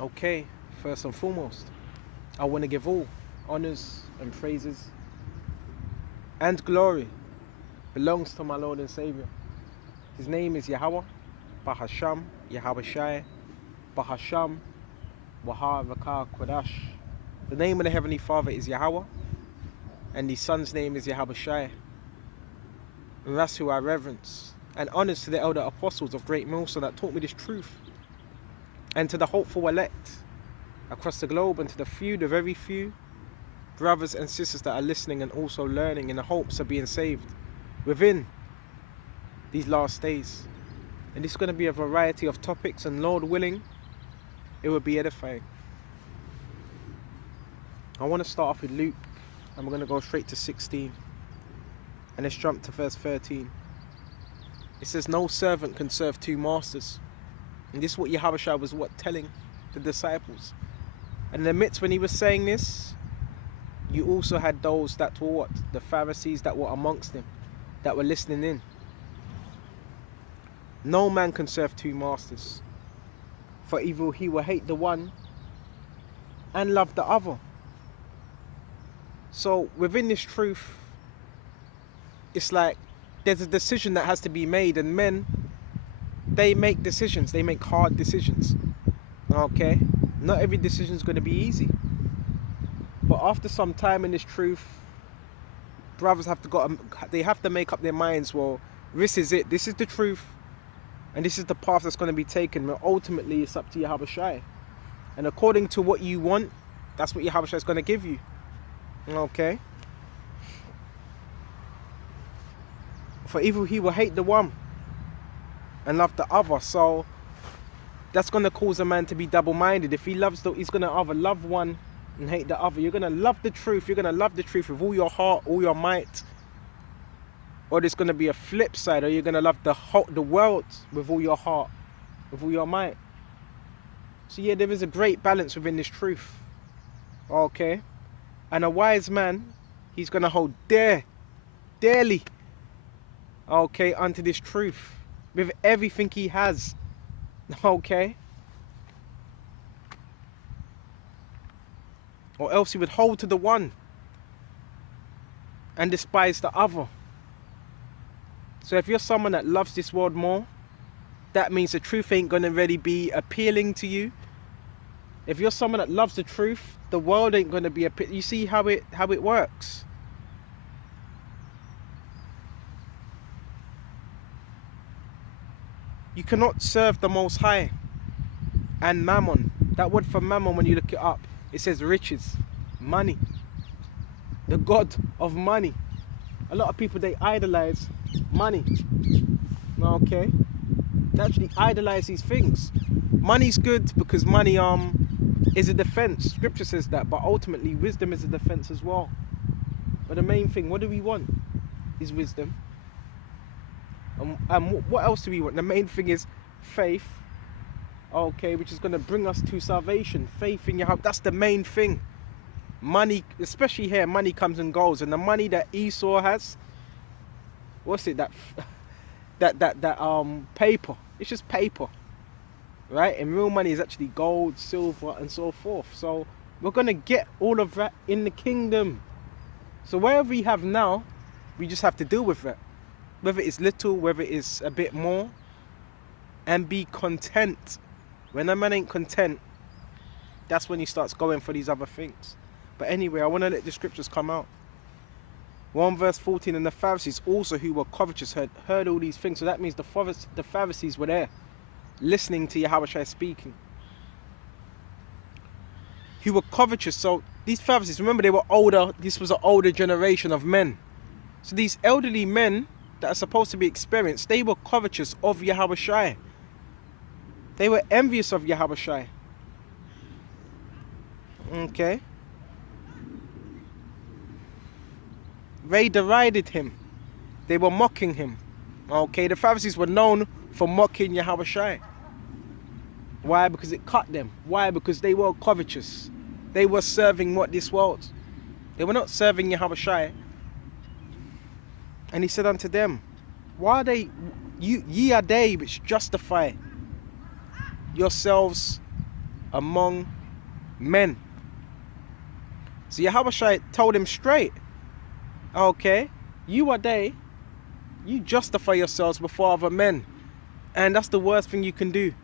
Okay, first and foremost, I want to give all honors and praises and glory belongs to my Lord and Savior. His name is Yahweh, Bahasham, Yahweh Shai, Bahasham, Wahar Rakah Kodash. The name of the Heavenly Father is Yahweh, and His Son's name is Yahweh Shai. And that's who I reverence. And honors to the elder apostles of Great Millstone that taught me this truth. And to the hopeful elect across the globe, and to the few, the very few brothers and sisters that are listening and also learning in the hopes of being saved within these last days. And this is going to be a variety of topics, and Lord willing, it will be edifying. I want to start off with Luke, and we're going to go straight to 16. And let's jump to verse 13. It says, no servant can serve two masters. And this is what Yahushua was telling the disciples. And in the midst when he was saying this, you also had those that were what? The Pharisees that were amongst them, that were listening in. No man can serve two masters, for either he will hate the one and love the other. So within this truth, it's like there's a decision that has to be made, and men, they make decisions, they make hard decisions. Okay? Not every decision is going to be easy. But after some time in this truth, brothers have to make up their minds, well, this is it, this is the truth, and this is the path that's going to be taken. But ultimately, it's up to Yahweh Shai. And according to what you want, that's what Yahweh Shai is going to give you. Okay? For either he will hate the one and love the other. So that's going to cause a man to be double-minded. If he loves he's going to either love one and hate the other. You're going to love the truth. You're going to love the truth with all your heart, all your might. Or there's going to be a flip side, or you're going to love the world with all your heart, with all your might. So yeah, there is a great balance within this truth. Okay? And a wise man, he's going to hold dearly, okay, unto this truth with everything he has. Okay? Or else he would hold to the one and despise the other. So if you're someone that loves this world more, that means the truth ain't gonna really be appealing to you. If you're someone that loves the truth, the world ain't gonna be you see how it works. You cannot serve the Most High and mammon. That word for mammon, when you look it up, it says riches, money, the god of money. A lot of people, they idolize money. Okay? They actually idolize these things. Money's good because money is a defense. Scripture says that, but ultimately wisdom is a defense as well. But the main thing, what do we want? Is wisdom. And what else do we want? The main thing is faith. Okay, which is going to bring us to salvation. Faith in Yahweh. That's the main thing. Money, especially here, money comes and goes. And the money that Esau has, what's it? That paper. It's just paper, right? And real money is actually gold, silver, and so forth. So we're going to get all of that in the kingdom. So whatever we have now, we just have to deal with it. Whether it's little, whether it's a bit more, and be content. When a man ain't content, that's when he starts going for these other things. But anyway, I want to let the scriptures come out. 1 verse 14, and the Pharisees also who were covetous heard all these things. So that means the Pharisees were there, listening to Yahushua speaking. Who were covetous. So these Pharisees, remember, they were older. This was an older generation of men. So these elderly men that are supposed to be experienced, they were covetous of Yahushua. They were envious of Yahushua. Okay? They derided him. They were mocking him. Okay? The Pharisees were known for mocking Yahushua. Why? Because it cut them. Why? Because they were covetous. They were serving what this world. They were not serving Yahushua. And he said unto them, why are ye are they which justify yourselves among men. So Yahushua told him straight, okay, you are they, you justify yourselves before other men. And that's the worst thing you can do.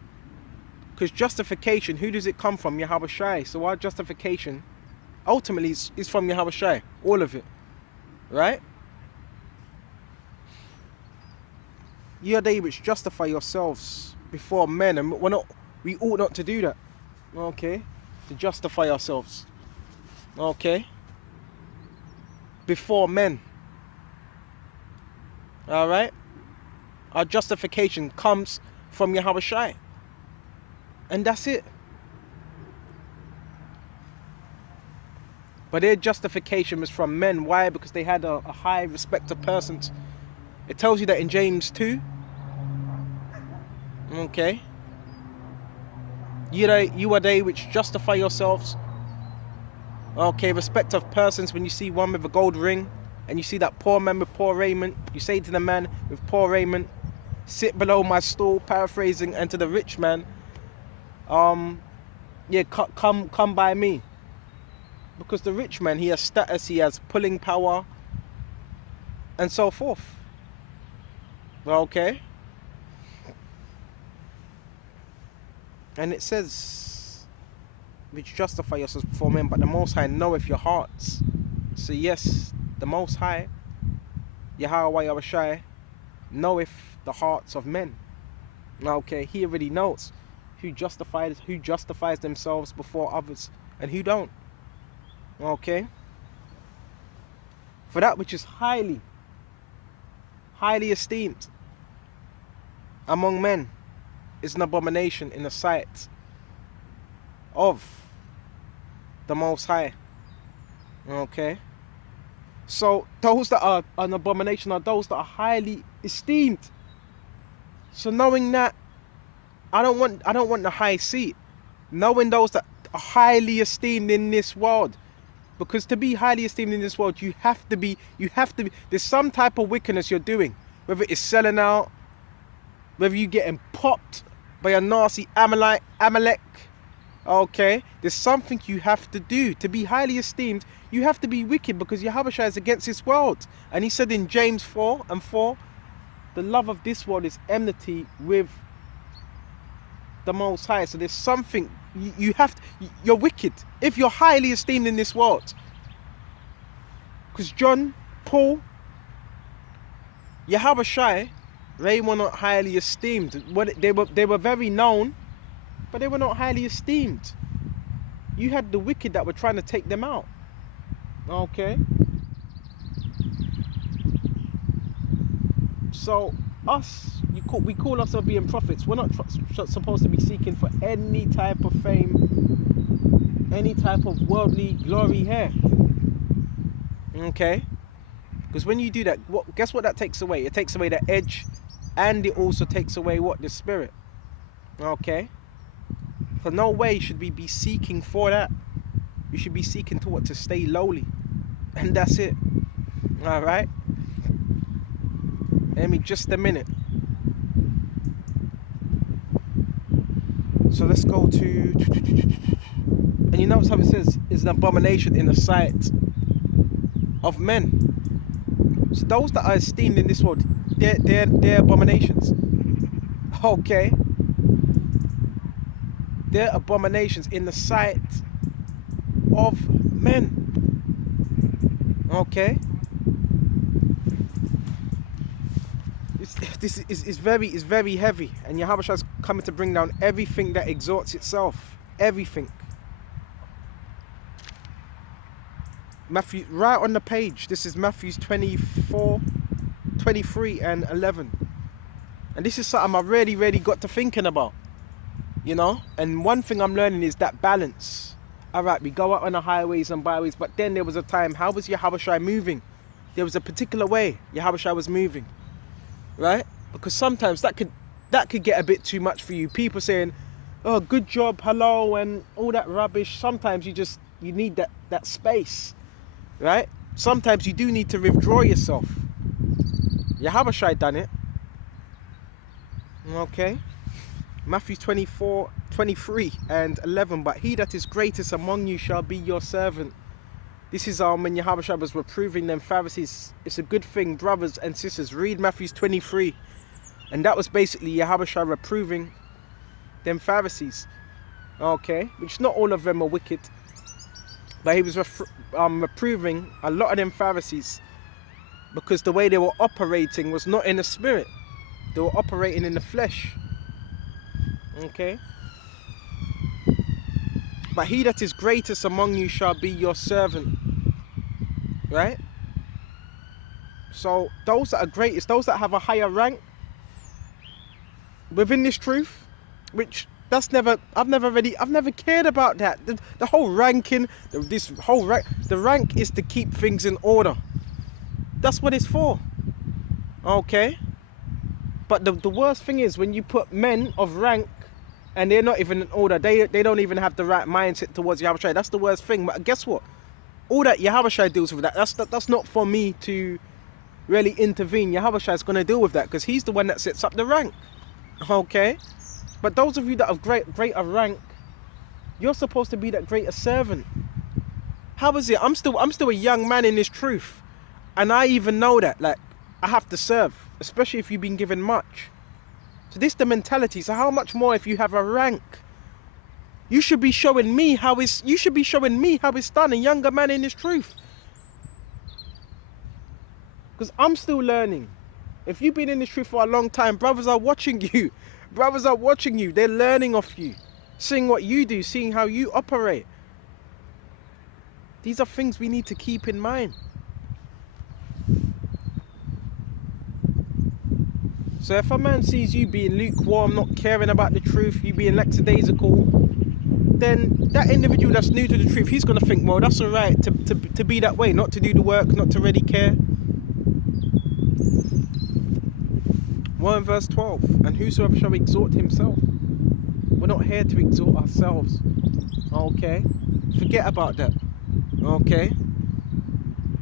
Because justification, who does it come from? Yahushua. So our justification ultimately is from Yahushua. All of it. Right? You are they which justify yourselves before men. And we ought not to do that. Okay? To justify ourselves. Okay? Before men. Alright? Our justification comes from Yahushua. And that's it. But their justification was from men. Why? Because they had a high respect of persons. It tells you that in James 2. Okay. You are they which justify yourselves. Okay, respect of persons. When you see one with a gold ring and you see that poor man with poor raiment, you say to the man with poor raiment, sit below my stool, paraphrasing, and to the rich man, yeah, come by me. Because the rich man, he has status, he has pulling power, and so forth. Okay. And it says, which justify yourselves before men, but the Most High knoweth your hearts. So yes, the Most High, Yahweh Yahushua, knoweth the hearts of men. Okay, he already knows who justifies themselves before others and who don't. Okay. For that which is highly esteemed among men is an abomination in the sight of the Most High. Okay. So those that are an abomination are those that are highly esteemed. So knowing that, I don't want the high seat. Knowing those that are highly esteemed in this world. Because to be highly esteemed in this world, you have to be, there's some type of wickedness you're doing. Whether it's selling out, whether you're getting popped by a nasty Amalek. Okay, there's something you have to do. To be highly esteemed, you have to be wicked, because Yahushua is against this world. And he said in James 4:4, the love of this world is enmity with the Most High. So there's something you're wicked if you're highly esteemed in this world. Because John, Paul, Yahushua, they were not highly esteemed. They were very known, but they were not highly esteemed. You had the wicked that were trying to take them out. Okay. So we call ourselves being prophets. We're not supposed to be seeking for any type of fame, any type of worldly glory here. Okay? Because when you do that, guess what that takes away? It takes away the edge, and it also takes away what? The spirit. Okay? For no way should we be seeking for that. We should be seeking to what? To stay lowly. And that's it. Alright? Let me just a minute. So let's go to, and you notice how it says is an abomination in the sight of men. So those that are esteemed in this world, they're abominations. Okay. They're abominations in the sight of men. Okay. This is very heavy, and Yahushua is coming to bring down everything that exalts itself. Everything. Matthew, right on the page. This is Matthew 24, 23 and 11. And this is something I really got to thinking about. You know? And one thing I'm learning is that balance. Alright, we go out on the highways and byways, but then there was a time, how was Yahushua moving? There was a particular way Yahushua was moving. Right? Because sometimes that could get a bit too much for you. People saying, oh, good job, hello, and all that rubbish. Sometimes you need that space. Right? Sometimes you do need to withdraw yourself. Yahushua done it. Okay? Matthew 24, 23 and 11. But he that is greatest among you shall be your servant. This is when Yahushua was reproving them Pharisees. It's a good thing, brothers and sisters, read Matthew 23. And that was basically Yahushua reproving them Pharisees. Okay, which not all of them are wicked. But he was reproving a lot of them Pharisees, because the way they were operating was not in the spirit. They were operating in the flesh. Okay. But he that is greatest among you shall be your servant. Right? So those that are greatest, those that have a higher rank within this truth, which I've never cared about that. The whole ranking, the rank is to keep things in order. That's what it's for. Okay? But the worst thing is when you put men of rank and they're not even in order, they don't even have the right mindset towards Yahushua. That's the worst thing. But guess what? All that Yahushua deals with that. That's not for me to really intervene. Yahushua is going to deal with that because he's the one that sets up the rank. Okay? But those of you that have greater rank, you're supposed to be that greater servant. How is it? I'm still a young man in this truth. And I even know that, like, I have to serve, especially if you've been given much. So this is the mentality. So how much more if you have a rank? You should be showing me how it's done, a younger man in this truth. Because I'm still learning. If you've been in this truth for a long time, brothers are watching you. Brothers are watching you. They're learning off you. Seeing what you do, seeing how you operate. These are things we need to keep in mind. So if a man sees you being lukewarm, not caring about the truth, you being lackadaisical, then that individual that's new to the truth, he's going to think, well, that's all right to be that way, not to do the work, not to really care. 1 verse 12, and whosoever shall exhort himself. We're not here to exhort ourselves. Okay? Forget about that. Okay?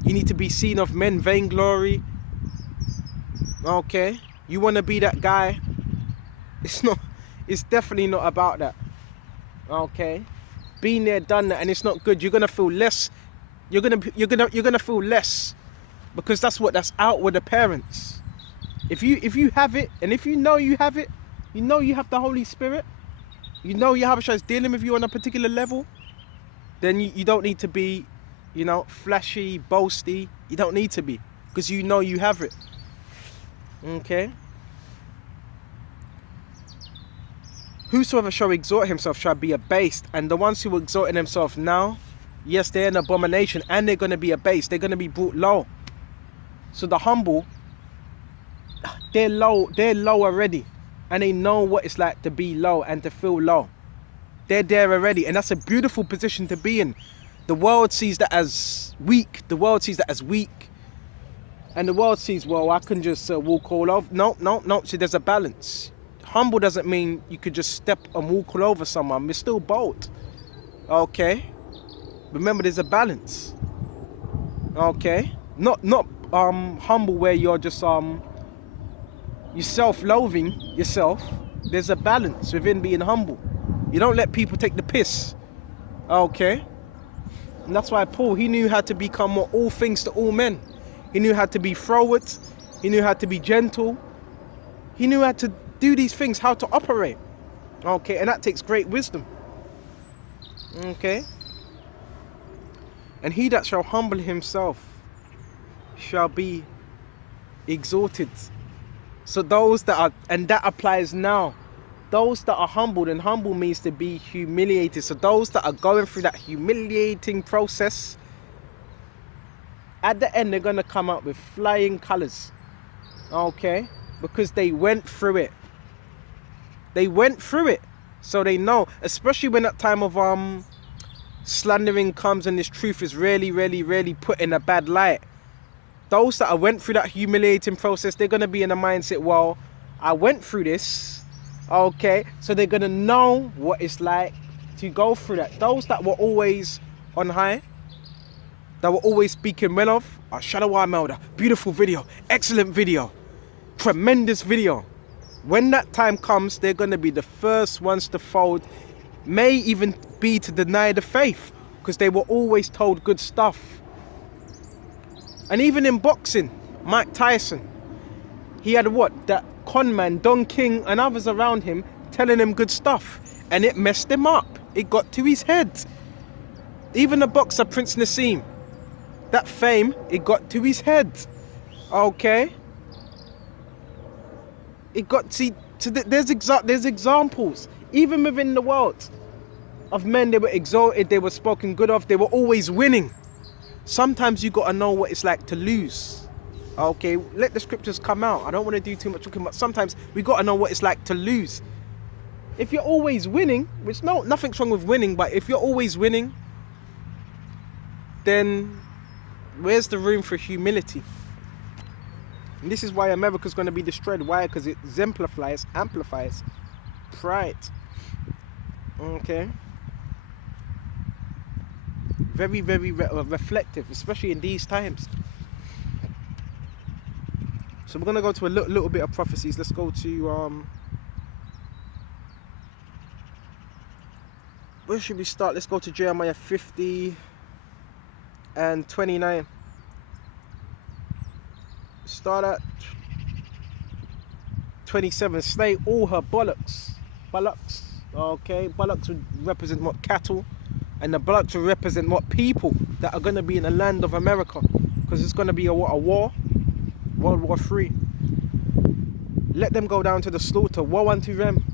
You need to be seen of men, vainglory. Okay? You want to be that guy? It's definitely not about that. Okay? Been there, done that, and it's not good. You're gonna feel less. You're gonna feel less, because that's outward appearance. If you have it, and if you know you have it, you know you have the Holy Spirit, you know Yahushua is dealing with you on a particular level, then you don't need to be, flashy, boasty. You don't need to be, because you know you have it. Okay? Whosoever shall exhort himself shall be abased, and the ones who are exhorting themselves now, yes, they're an abomination, and they're going to be abased. They're going to be brought low. So the humble, they're low already, and they know what it's like to be low and to feel low. They're there already, and that's a beautiful position to be in. The world sees that as weak. The world sees that as weak, and the world sees, well, I can just walk all over. No. See, there's a balance. Humble doesn't mean you could just step and walk all over someone. We're still bold. Okay? Remember, there's a balance. Okay? Not humble where you're just you're self-loathing yourself. There's a balance within being humble. You don't let people take the piss. Okay? And that's why Paul, he knew how to become all things to all men. He knew how to be froward. He knew how to be gentle. He knew how to do these things, how to operate. Okay? And that takes great wisdom. Okay? And he that shall humble himself shall be exalted. So those that are, and that applies now, those that are humbled, and humble means to be humiliated. So those that are going through that humiliating process, at the end they're going to come out with flying colors. Okay? Because they went through it. They went through it. So they know, especially when that time of slandering comes and this truth is really, really, really put in a bad light. Those that went through that humiliating process, they're going to be in a mindset, well, I went through this, okay? So they're going to know what it's like to go through that. Those that were always on high, that were always speaking well of, Shalom Melda, beautiful video, excellent video, tremendous video. When that time comes, they're going to be the first ones to fold, may even be to deny the faith, because they were always told good stuff. And even in boxing, Mike Tyson, he had what? That con man, Don King, and others around him telling him good stuff. And it messed him up. It got to his head. Even the boxer, Prince Nassim, that fame, it got to his head. Okay? It got to there's examples, even within the world, of men they were exalted, they were spoken good of, they were always winning. Sometimes you got to know what it's like to lose. Okay, let the scriptures come out. I don't want to do too much talking, but sometimes we got to know what it's like to lose. If you're always winning, which nothing's wrong with winning, but if you're always winning, then where's the room for humility? And this is why America's going to be destroyed. Why? Because it exemplifies, amplifies pride. Okay. Very, very reflective, especially in these times. So we're going to go to a little bit of prophecies. Let's go to... where should we start? Let's go to Jeremiah 50 and 29. Start at 27. Slay all her bullocks. Okay, bullocks would represent what? Cattle. And the bullocks would represent what? People that are going to be in the land of America, because it's going to be a war. World War III. Let them go down to the slaughter. Woe unto them.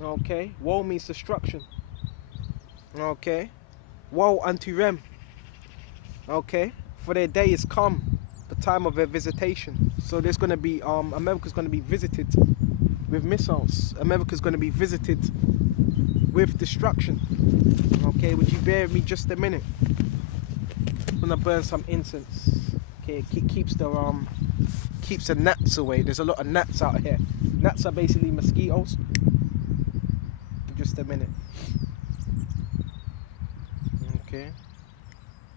Okay, woe means destruction. Okay, woe unto them. Okay, for their day is come, the time of their visitation. So there's going to be America's going to be visited with missiles. America's going to be visited with destruction. Okay, would you bear with me just a minute? I'm gonna burn some incense. Okay, it keeps the gnats away. There's a lot of gnats out here. Gnats are basically mosquitoes. Just a minute. Okay.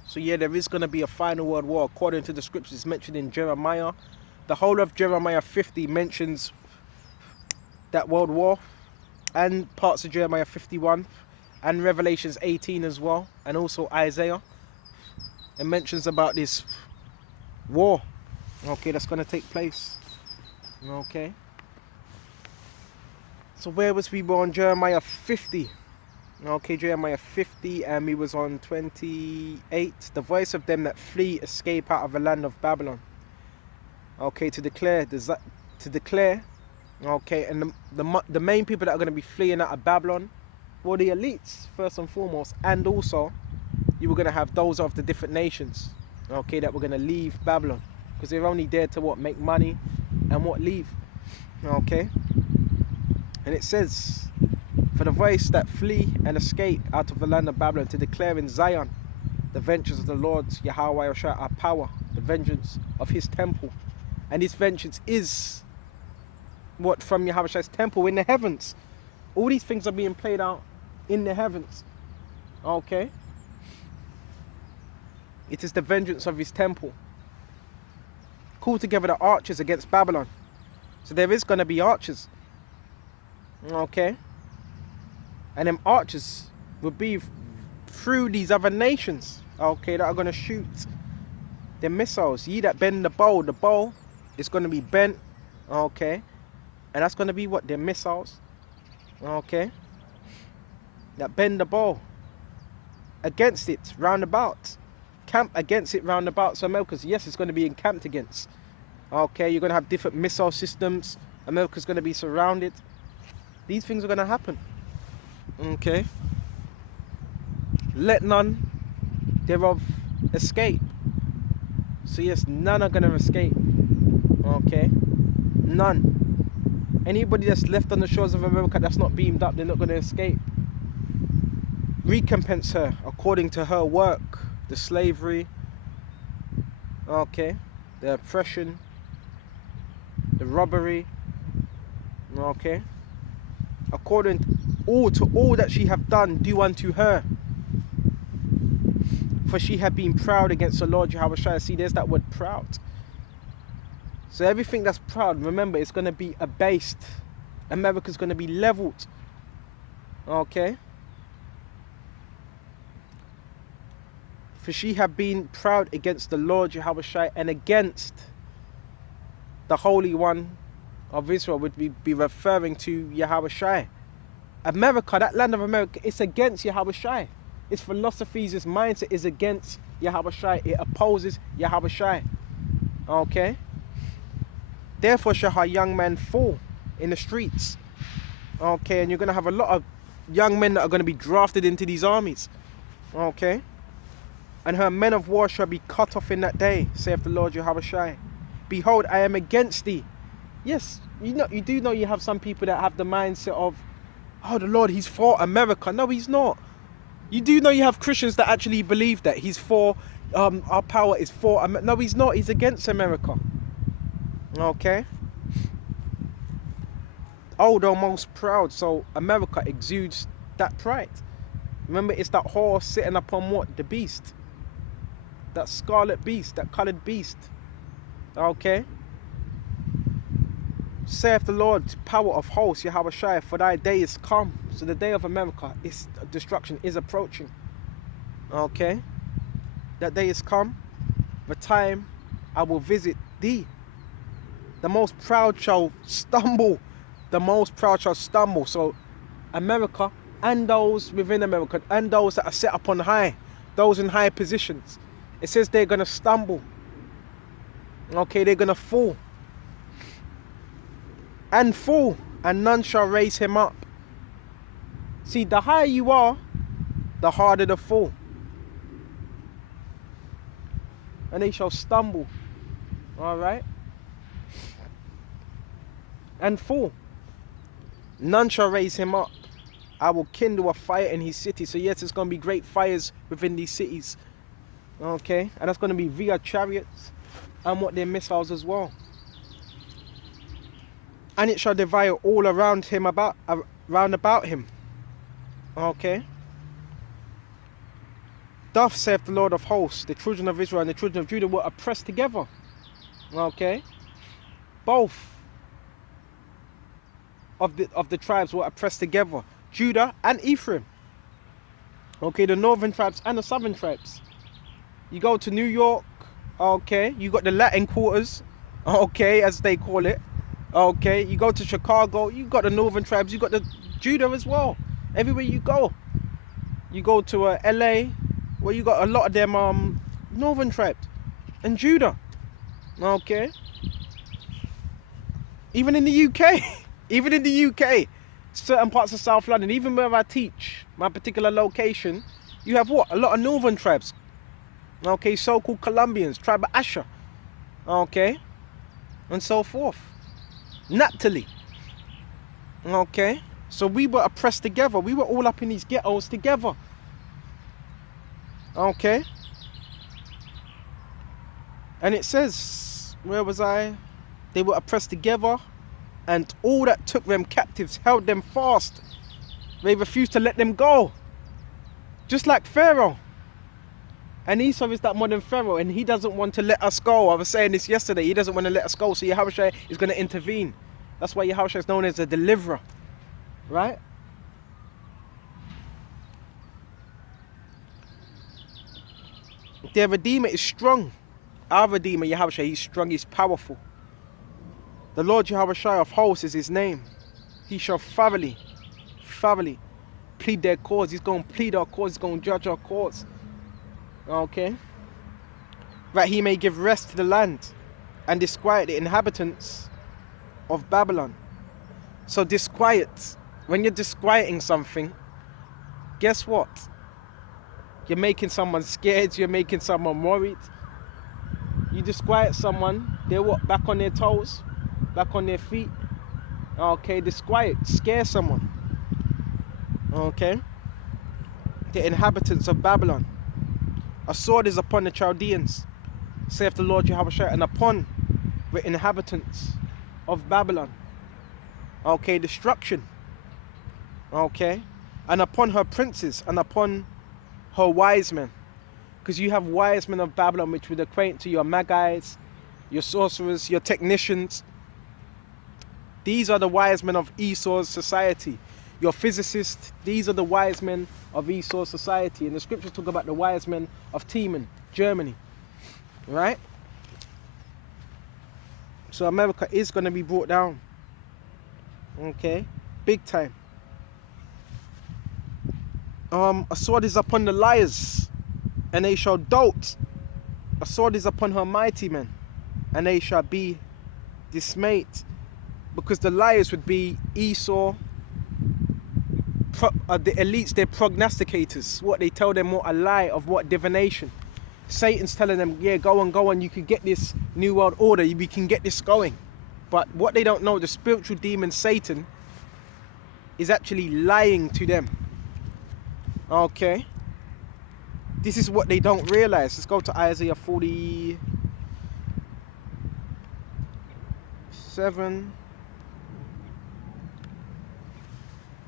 So yeah, there is going to be a final world war according to the scriptures mentioned in Jeremiah. The whole of Jeremiah 50 mentions that world war, and parts of Jeremiah 51 and Revelations 18 as well, and also Isaiah. It mentions about this war, okay, that's going to take place. Okay. So where was we on Jeremiah 50? Okay, Jeremiah 50, and we was on 28. The voice of them that flee escape out of the land of Babylon. Okay, to declare, okay, and the main people that are going to be fleeing out of Babylon were the elites, first and foremost, and also you were going to have those of the different nations, okay, that were going to leave Babylon, because they're only there to what? Make money and what? Leave. Okay. And it says, for the voice that flee and escape out of the land of Babylon, to declare in Zion the vengeance of the Lord Yahweh our power, the vengeance of his temple. And his vengeance is what? From Yahweh's temple in the heavens. All these things are being played out in the heavens. Okay. It is the vengeance of his temple. Call together the archers against Babylon. So there is going to be archers. Okay. And them archers will be through these other nations, okay, that are going to shoot the missiles. Ye that bend the bow is going to be bent, okay, and that's going to be what? Their missiles, okay, that bend the bow against it round about, camp against it round about. So America's, yes, it's going to be encamped against, okay. You're going to have different missile systems. America's going to be surrounded. These things are going to happen. Okay. Let none thereof escape. So yes, none are going to escape. Okay. None. Anybody that's left on the shores of America that's not beamed up, they're not going to escape. Recompense her according to her work. The slavery. Okay. The oppression. The robbery. Okay. According to all that she have done, do unto her. For she had been proud against the Lord Yahweh. See, there's that word proud. So everything that's proud, remember, it's going to be abased. America's going to be leveled. Okay? For she had been proud against the Lord Yahushua and against the Holy One of Israel, would be referring to Yahushua. America, that land of America, it's against Yahushua. Its philosophies, its mindset is against Yahushua. It opposes Yahushua. Okay? Therefore shall her young men fall in the streets. Okay, and you're going to have a lot of young men that are going to be drafted into these armies. Okay? And her men of war shall be cut off in that day, saith the Lord Yahushua. Behold, I am against thee. Yes, you do know you have some people that have the mindset of, oh, the Lord, he's for America. No, he's not. You do know you have Christians that actually believe that he's for, our power is for America. No, he's not. He's against America. Okay? Oh, thou most proud. So America exudes that pride. Remember, it's that horse sitting upon what? The beast. That scarlet beast, that colored beast. Okay? Saith the Lord, power of hosts, Yahushua, for thy day is come. So the day of America, its destruction is approaching. Okay? That day is come. The time I will visit thee. The most proud shall stumble. The most proud shall stumble. So America and those within America and those that are set up on high, those in high positions, it says they're going to stumble. Okay, they're going to fall. And fall, and none shall raise him up. See, the higher you are, the harder the fall. And they shall stumble. Alright? And fall. None shall raise him up. I will kindle a fire in his city. So yes, it's going to be great fires within these cities. Okay? And that's going to be via chariots and what their missiles as well. And it shall devour all around him, round about him. Okay? Thus saith the Lord of hosts, the children of Israel and the children of Judah were oppressed together. Okay? Both of the tribes were oppressed together. Judah and Ephraim. Okay, the northern tribes and the southern tribes. You go to New York, okay, you got the Latin quarters, okay, as they call it. Okay, you go to Chicago, you got the northern tribes, you got the Judah as well. Everywhere you go. You go to LA, where you got a lot of them northern tribes and Judah. Okay. Even in the UK, even in the UK, certain parts of South London, even where I teach, my particular location, you have what? A lot of northern tribes. Okay, so-called Colombians, tribe of Asher. Okay, and so forth. Naphtali. Okay, so we were oppressed together. We were all up in these ghettos together. Okay, and it says, where was I? They were oppressed together, and all that took them captives held them fast. They refused to let them go, just like Pharaoh. And Esau is that modern Pharaoh, and he doesn't want to let us go. I was saying this yesterday. He doesn't want to let us go, so Yahushua is going to intervene. That's why Yahushua is known as a deliverer, right? Their Redeemer is strong. Our Redeemer, Yahushua, he's strong, he's powerful. The Lord Yahushua of hosts is his name. He shall thoroughly plead their cause. He's going to plead our cause. He's going to judge our cause. Okay, that he may give rest to the land and disquiet the inhabitants of Babylon. So disquiet, when you're disquieting something, guess what? You're making someone scared, you're making someone worried. You disquiet someone, they're what? Back on their toes, back on their feet. Okay, disquiet, scare someone. Okay, the inhabitants of Babylon. A sword is upon the Chaldeans, saith the Lord Yahushua, and upon the inhabitants of Babylon. Okay, destruction. Okay, and upon her princes, and upon her wise men. Because you have wise men of Babylon, which would equate to your magi's, your sorcerers, your technicians. these are the wise men of Esau's society. Your physicists, these are the wise men of Esau's society. And the scriptures talk about the wise men of Teman, Germany. Right? So America is going to be brought down. Okay? Big time. A sword is upon the liars, and they shall dote. A sword is upon her mighty men, and they shall be dismayed. Because the liars would be Esau, the elites, they're prognosticators. What they tell them, what a lie of what divination. Satan's telling them, yeah, go on, you can get this new world order, we can get this going. But what they don't know, the spiritual demon Satan is actually lying to them. Okay? This is what they don't realize. Let's go to Isaiah 47.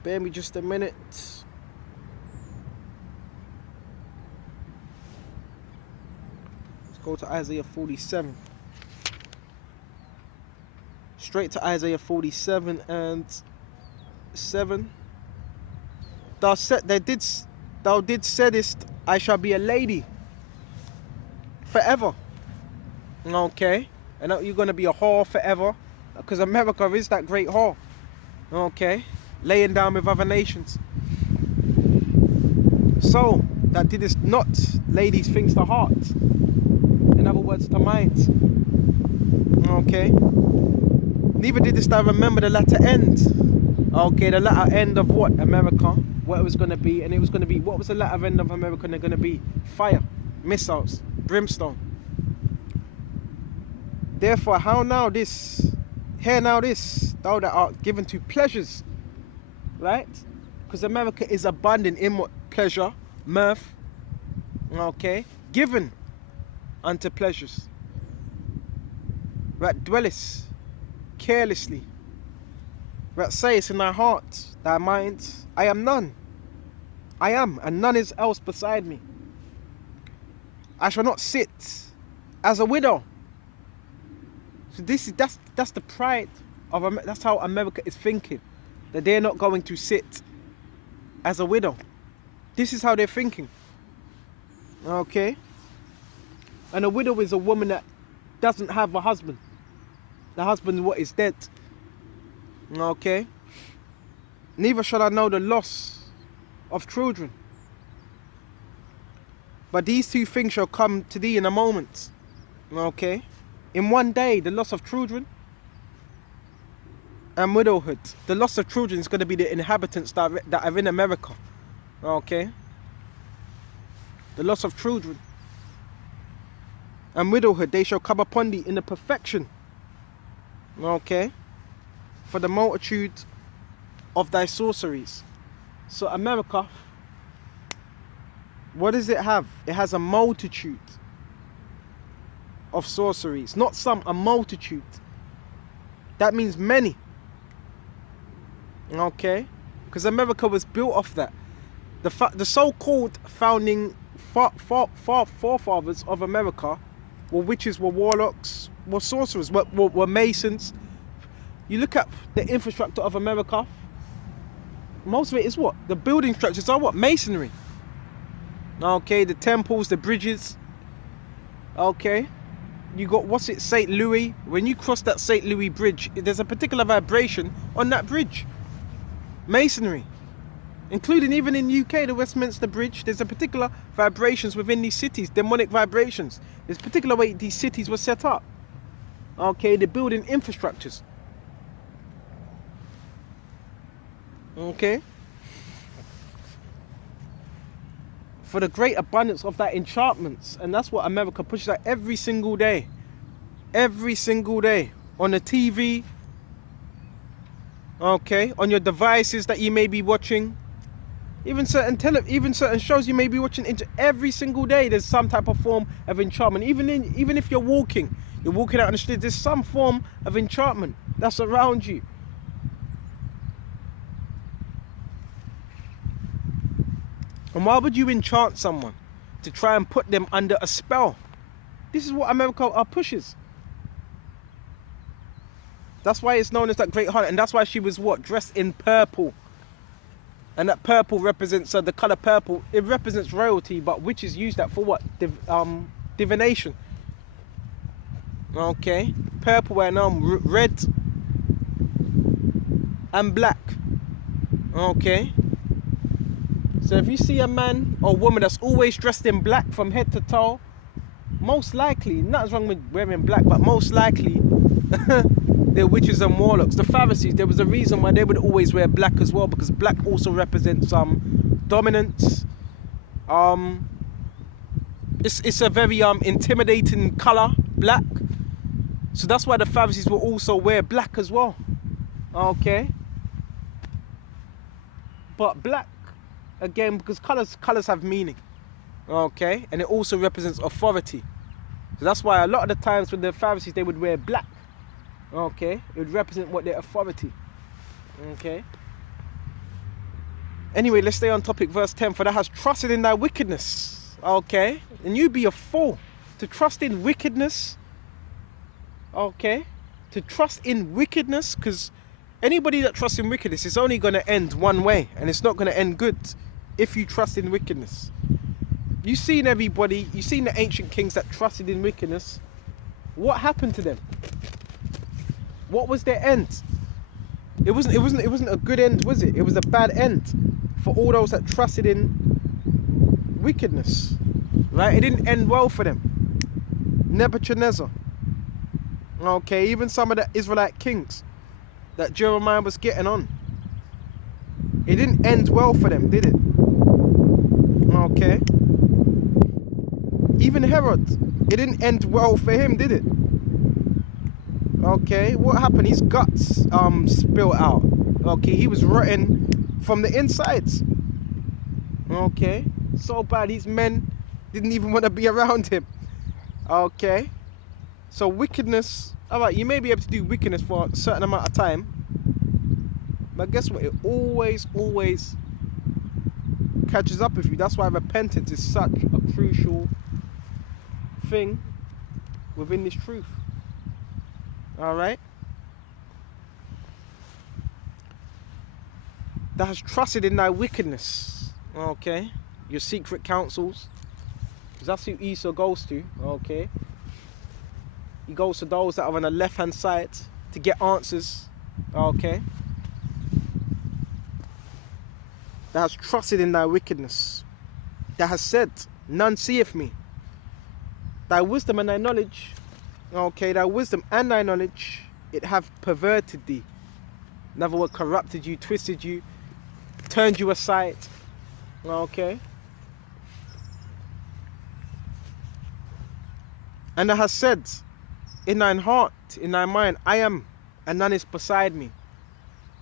Bear me just a minute. Let's go to Isaiah 47. Straight to Isaiah 47 and 7. Thou did saidest, I shall be a lady forever. Okay? And you're going to be a whore forever. Because America is that great whore. Okay? Laying down with other nations. So, that didst not lay these things to heart. In other words, to mind. Okay? Neither didst thou remember the latter end. Okay, the latter end of what? America. What it was going to be. And it was going to be, what was the latter end of America? They're going to be fire, missiles, brimstone. Therefore, hear now this, thou that art given to pleasures. Right? Because America is abundant in what? Pleasure, mirth. Okay? Given unto pleasures. Right? Dwellest carelessly. Right? Sayest in thy heart, thy mind, I am none. I am, and none is else beside me. I shall not sit as a widow. So that's the pride of that's how America is thinking, that they're not going to sit as a widow. This is how they're thinking. Okay? And a widow is a woman that doesn't have a husband. The husband is dead. Okay? Neither shall I know the loss of children. But these two things shall come to thee in a moment. Okay? In one day, the loss of children and widowhood. The loss of children is going to be the inhabitants that are in America. Okay? The loss of children and widowhood, they shall come upon thee in the perfection. Okay? For the multitude of thy sorceries. So America, what does it have? It has a multitude of sorceries. Not some, a multitude. That means many. Okay? Because America was built off that. The so-called founding forefathers of America were witches, were warlocks, were sorcerers, were masons. You look at the infrastructure of America, most of it is what? The building structures are what? Masonry. Okay, the temples, the bridges. Okay. You got, what's it, St. Louis? When you cross that St. Louis bridge, there's a particular vibration on that bridge. Masonry. Including even in UK, the Westminster Bridge, there's a particular vibrations within these cities, demonic vibrations. There's a particular way these cities were set up. Okay, the building infrastructures. Okay? For the great abundance of that enchantments. And that's what America pushes out every single day. Every single day. On the TV. Okay? On your devices that you may be watching. Even certain shows you may be watching. Every single day there's some type of form of enchantment. Even if you're walking out on the street, there's some form of enchantment that's around you. And why would you enchant someone? To try and put them under a spell. This is what America pushes. That's why it's known as that great harlot, and that's why she was what? Dressed in purple. And that purple represents, the colour purple, it represents royalty, but witches use that for what? Divination. Okay. Purple and red and black. Okay. So if you see a man or woman that's always dressed in black from head to toe, most likely, nothing's wrong with wearing black, but most likely they're witches and warlocks. The Pharisees, there was a reason why they would always wear black as well, because black also represents dominance. It's a very intimidating colour, black. So that's why the Pharisees will also wear black as well. Okay. But black, again, because colours have meaning. Okay, and it also represents authority. So that's why a lot of the times with the Pharisees, they would wear black. Okay, it would represent what their authority. Okay. Anyway, let's stay on topic. Verse 10, for thou hast trusted in thy wickedness. Okay, and you be a fool to trust in wickedness. Okay, to trust in wickedness, because anybody that trusts in wickedness is only going to end one way, and it's not going to end good if you trust in wickedness. You've seen everybody, you've seen the ancient kings that trusted in wickedness. What happened to them? What was their end? It wasn't a good end, was it? It was a bad end for all those that trusted in wickedness. Right? It didn't end well for them. Nebuchadnezzar. Okay, even some of the Israelite kings that Jeremiah was getting on. It didn't end well for them, did it? Okay. Even Herod, it didn't end well for him, did it? Okay, what happened? His guts spilled out. Okay, he was rotten from the insides. Okay, so bad these men didn't even want to be around him. Okay, so wickedness, alright, you may be able to do wickedness for a certain amount of time, but guess what? It always catches up with you. That's why repentance is such a crucial thing within this truth. Alright? That has trusted in thy wickedness. Okay? Your secret counsels. Because that's who Esau goes to. Okay? He goes to those that are on the left hand side to get answers. Okay? That has trusted in thy wickedness. That has said, none seeth me. Thy wisdom and thy knowledge, okay, thy wisdom and thy knowledge, it have perverted thee. In other words, corrupted you, twisted you, turned you aside. Okay. And thou hast said in thine heart, in thy mind, I am, and none is beside me.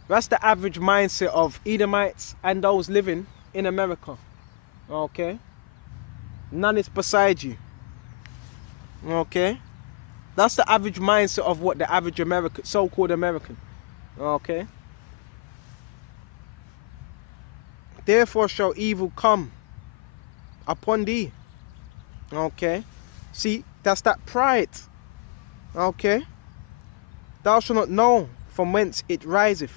That's the average mindset of Edomites and those living in America. Okay. None is beside you. Okay. That's the average mindset of what the average American, so-called American. Okay. Therefore shall evil come upon thee. Okay. See, that's that pride. Okay. Thou shalt not know from whence it riseth.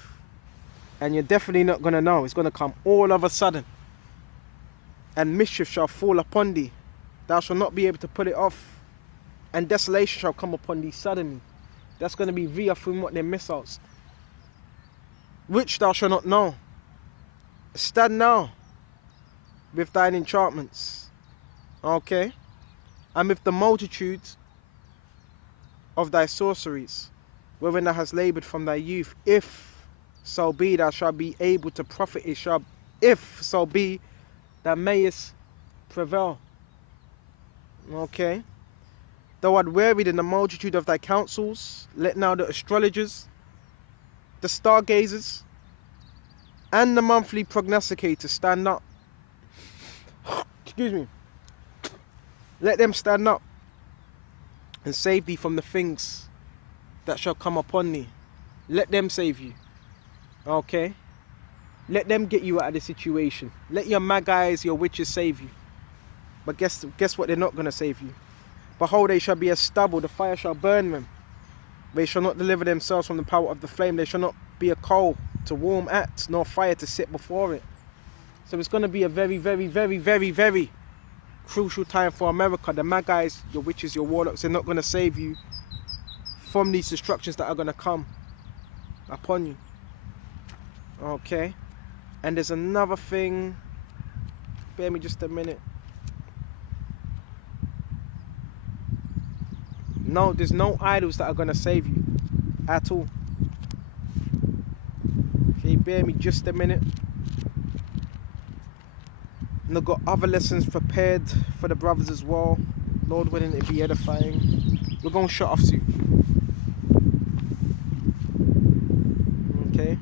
And you're definitely not going to know. It's going to come all of a sudden. And mischief shall fall upon thee. Thou shalt not be able to put it off. And desolation shall come upon thee suddenly. That's going to be via from what their missiles. Which thou shalt not know. Stand now with thine enchantments. Okay. And with the multitude of thy sorceries, wherein thou hast laboured from thy youth, if so be thou shalt be able to profit it, if so be thou mayest prevail. Okay. Thou art wearied in the multitude of thy counsels. Let now the astrologers, the stargazers, and the monthly prognosticators stand up. Excuse me. Let them stand up and save thee from the things that shall come upon thee. Let them save you. Okay? Let them get you out of the situation. Let your magi's, your witches save you. But guess what? They're not going to save you. Behold, they shall be as stubble. The fire shall burn them. They shall not deliver themselves from the power of the flame. They shall not be a coal to warm at, nor fire to sit before it. So it's going to be a very, very, very, very, very crucial time for America. The Magi's, your witches, your warlocks, they're not going to save you from these destructions that are going to come upon you. Okay. And there's another thing. Bear me just a minute. No, there's no idols that are going to save you at all. Okay, bear me just a minute. And I've got other lessons prepared for the brothers as well. Lord willing, it be edifying. We're going to shut off soon. Okay.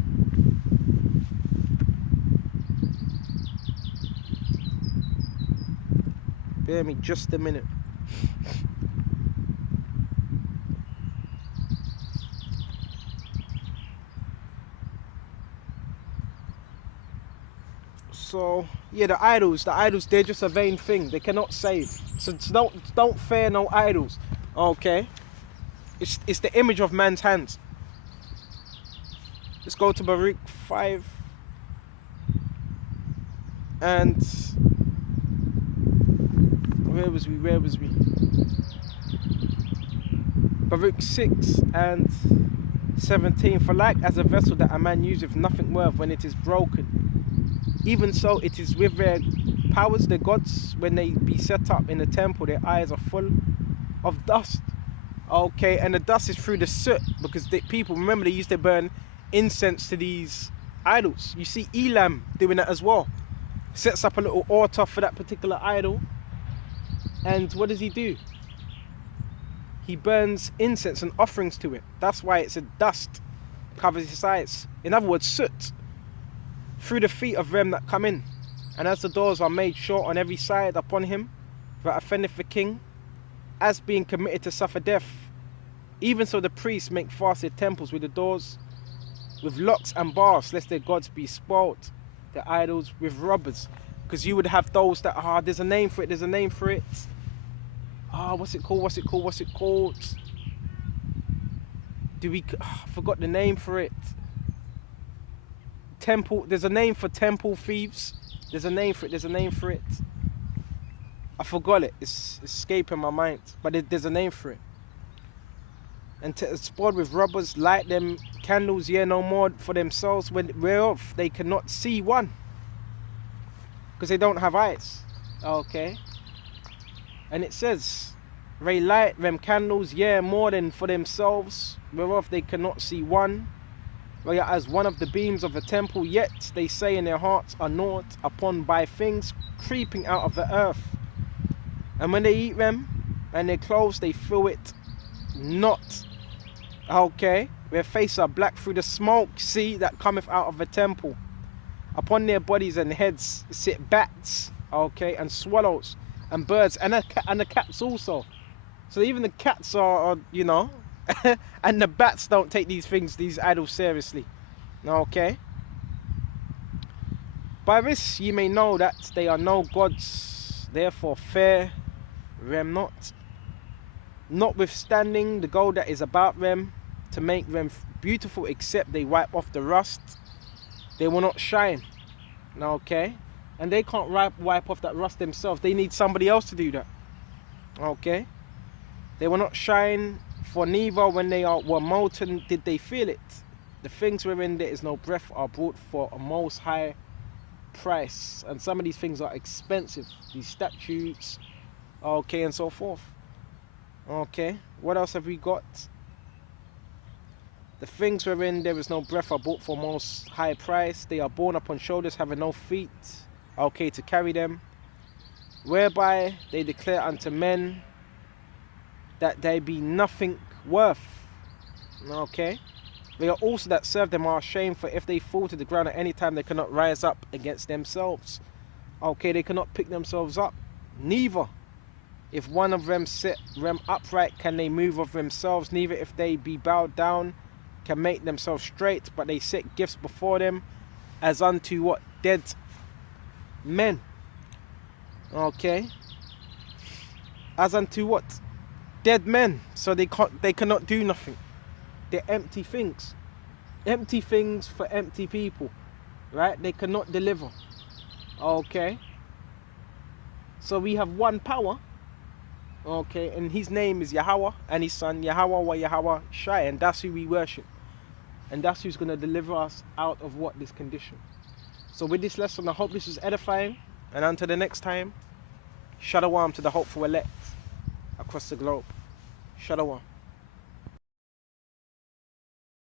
Bear me just a minute. So yeah, the idols, they're just a vain thing. They cannot save. So don't fear no idols. Okay. It's the image of man's hands. Let's go to Baruch 5. And where was we? Baruch 6 and 17. For like as a vessel that a man useth nothing worth when it is broken, even so it is with their powers, the gods, when they be set up in the temple, their eyes are full of dust. Okay, and the dust is through the soot, because the people, remember, they used to burn incense to these idols. You see Elam doing that as well. Sets up a little altar for that particular idol. And what does he do? He burns incense and offerings to it. That's why it's a dust covers his eyes. In other words, soot through the feet of them that come in. And as the doors are made short on every side upon him that offendeth the king, as being committed to suffer death, even so the priests make fast their temples with the doors, with locks and bars, lest their gods be spoilt, their idols with robbers. Because you would have those that, there's a name for it, what's it called? I forgot the name for it. Temple, there's a name for temple thieves. There's a name for it. I forgot it. It's escaping my mind. But there's a name for it. And to spoil with robbers, light them candles, no more for themselves, whereof they cannot see one, because they don't have eyes. Okay. And it says, they light them candles, more than for themselves, whereof they cannot see one. Whereas one of the beams of the temple, yet they say in their hearts are gnawed upon by things creeping out of the earth. And when they eat them and their clothes, they feel it not. Okay, their faces are black through the smoke, that cometh out of the temple. Upon their bodies and heads sit bats, okay, and swallows and birds, and the cats also. So even the cats are and the bats don't take these idols seriously. Okay. By this ye may know that they are no gods, therefore fear them not. Notwithstanding the gold that is about them, to make them beautiful, except they wipe off the rust, they will not shine. Okay. And they can't wipe off that rust themselves. They need somebody else to do that. Okay. They will not shine, for neither when they were molten did they feel it. The things wherein there is no breath are brought for a most high price. And some of these things are expensive. These statues, okay, and so forth. Okay, what else have we got? The things wherein there is no breath are bought for most high price. They are borne upon shoulders, having no feet, okay, to carry them. Whereby they declare unto men that they be nothing worth. Okay. They are also that serve them are ashamed, for if they fall to the ground at any time, they cannot rise up against themselves. Okay, they cannot pick themselves up. Neither, if one of them set them upright, can they move of themselves. Neither, if they be bowed down, can make themselves straight. But they set gifts before them, as unto what? Dead men. Okay. As unto what? Dead men. So they cannot do nothing. They're empty things. Empty things for empty people, right? They cannot deliver. Okay. So we have one power. Okay, and his name is Yahweh, and his son Yahweh wa Yahweh Shai, and that's who we worship. And that's who's going to deliver us out of what? This condition. So with this lesson, I hope this was edifying. And until the next time, Shalom to the hopeful elect across the globe. Shalom.